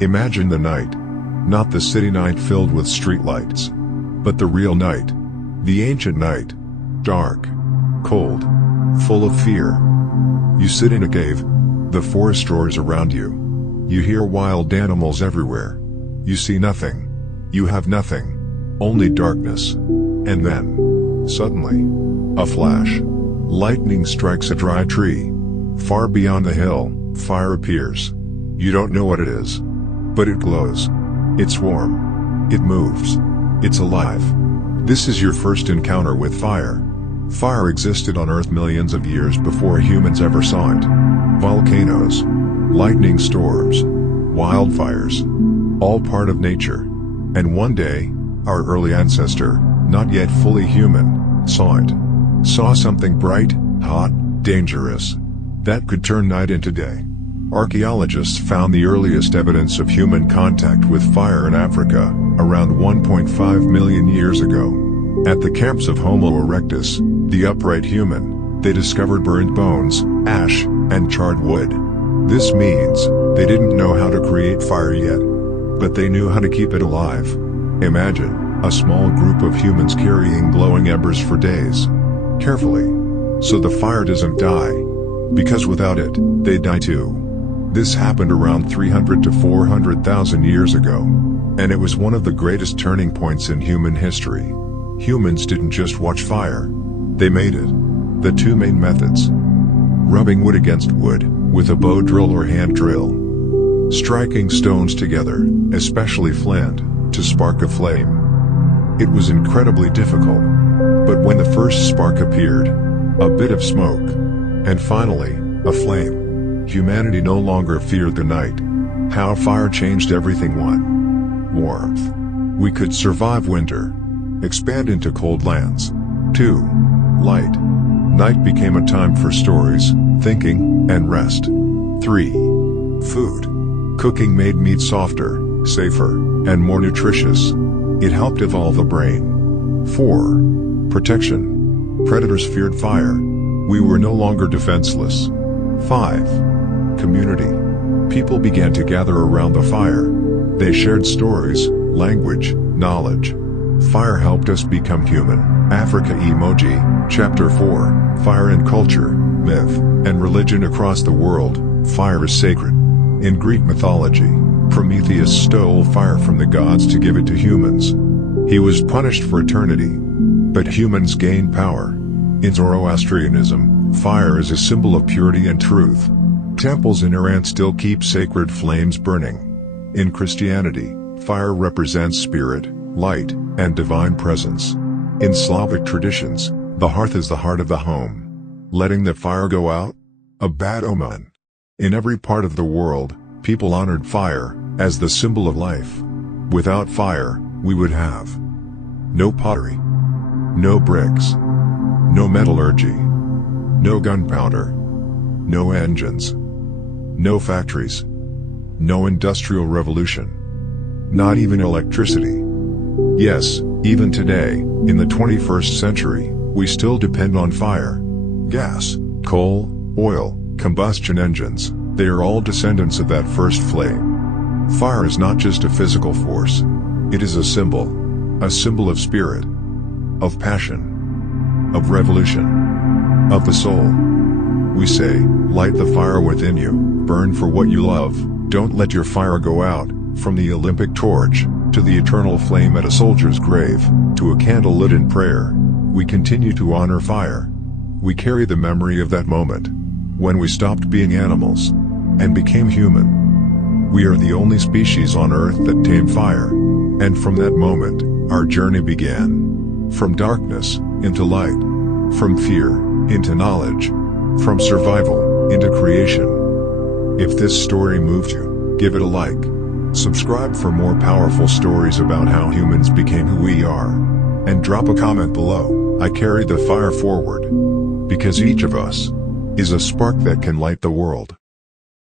Imagine the night. Not the city night filled with streetlights, but the real night. The ancient night. Dark. Cold. Full of fear. You sit in a cave. The forest roars around you. You hear wild animals everywhere. You see nothing. You have nothing. Only darkness. And then, suddenly, a flash. Lightning strikes a dry tree. Far beyond the hill, fire appears. You don't know what it is. But it glows. It's warm. It moves. It's alive. This is your first encounter with fire. Fire existed on Earth millions of years before humans ever saw it. Volcanoes, lightning storms, wildfires, all part of nature. And one day, our early ancestor, not yet fully human, saw it. Saw something bright, hot, dangerous, that could turn night into day. Archaeologists found the earliest evidence of human contact with fire in Africa, around 1.5 million years ago. At the camps of Homo erectus, the upright human, they discovered burned bones, ash, and charred wood. This means, they didn't know how to create fire yet. But they knew how to keep it alive. Imagine, a small group of humans carrying glowing embers for days. Carefully. So the fire doesn't die. Because without it, they die too. This happened around 300 to 400,000 years ago. And it was one of the greatest turning points in human history. Humans didn't just watch fire. They made it. The two main methods. Rubbing wood against wood, with a bow drill or hand drill. Striking stones together, especially flint, to spark a flame. It was incredibly difficult. But when the first spark appeared, a bit of smoke, and finally, a flame, humanity no longer feared the night. How fire changed everything. 1. Warmth. We could survive winter. Expand into cold lands. 2. Light. Night became a time for stories, thinking, and rest. 3. Food. Cooking made meat softer, safer, and more nutritious. It helped evolve the brain. 4. Protection. Predators feared fire. We were no longer defenseless. 5. Community. People began to gather around the fire. They shared stories, language, knowledge. Fire helped us become human. Africa emoji, Chapter 4, Fire and Culture, Myth, and Religion. Across the world, fire is sacred. In Greek mythology, Prometheus stole fire from the gods to give it to humans. He was punished for eternity. But humans gained power. In Zoroastrianism, fire is a symbol of purity and truth. Temples in Iran still keep sacred flames burning. In Christianity, fire represents spirit, light, and divine presence. In Slavic traditions, the hearth is the heart of the home. Letting the fire go out? A bad omen. In every part of the world, people honored fire as the symbol of life. Without fire, we would have no pottery, no bricks, no metallurgy, no gunpowder, no engines, no factories, no industrial revolution, not even electricity. Yes, even today, in the 21st century, we still depend on fire. Gas, coal, oil, combustion engines, they are all descendants of that first flame. Fire is not just a physical force. It is a symbol of spirit, of passion, of revolution, of the soul. We say, light the fire within you, burn for what you love, don't let your fire go out. From the Olympic torch, to the eternal flame at a soldier's grave, to a candle lit in prayer, we continue to honor fire. We carry the memory of that moment, when we stopped being animals, and became human. We are the only species on Earth that tamed fire. And from that moment, our journey began. From darkness, into light. From fear, into knowledge. From survival, into creation. If this story moved you, give it a like. Subscribe for more powerful stories about how humans became who we are. And drop a comment below. I carry the fire forward. Because each of us is a spark that can light the world.